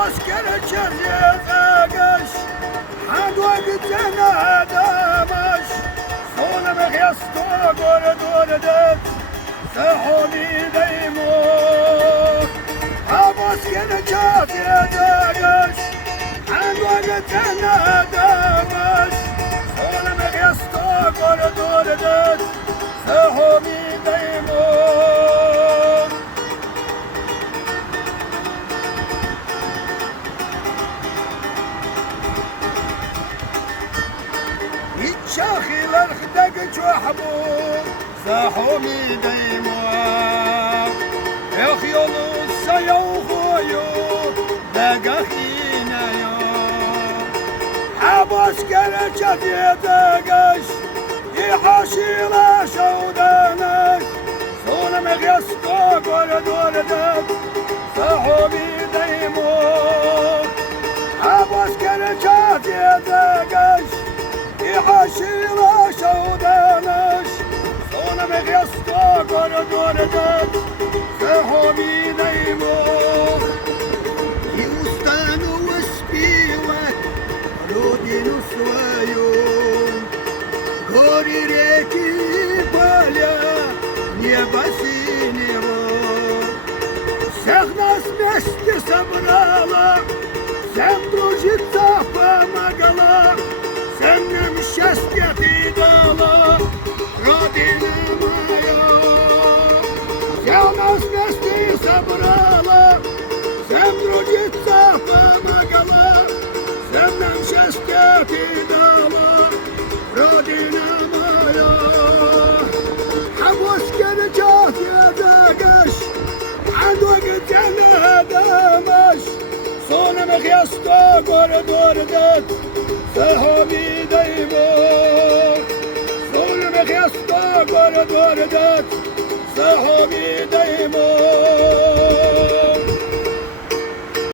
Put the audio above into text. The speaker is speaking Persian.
Asker çerçeveş Handwag cana damaş Solum gyasto gordodet Sahoni daymo Asker çerçeveş Handwag cana damaş Solum gyasto gordodet Sahoni daymo شاخي خدق جوحبو ساحومي ديموا يا خيولو سيو خويو دقاخينا يو حباس كرشت يدقش يحاشي لا شودانك صول مغيستو قردوردك ساحومي ديموا حباس كرشت يدقش يحاشيلا شودانش صونا مغيستا قردوردت سحومي ديمو يوستانو وسبيوك رودينو سوايون غوري реки поля небо синего всех нас вместе собрала всем дружиться помогала Sen nam счастья ты дала, Родина моя. Вся нас вместе собрала, всем трудиться помогала. Sen нам счастья ты дала, Родина моя. حبوس كرجات يا دقش عندك جنة دمش صون مخيستو قردوردت سحومي ديمو صول مخيستا قردوردت سحومي ديمو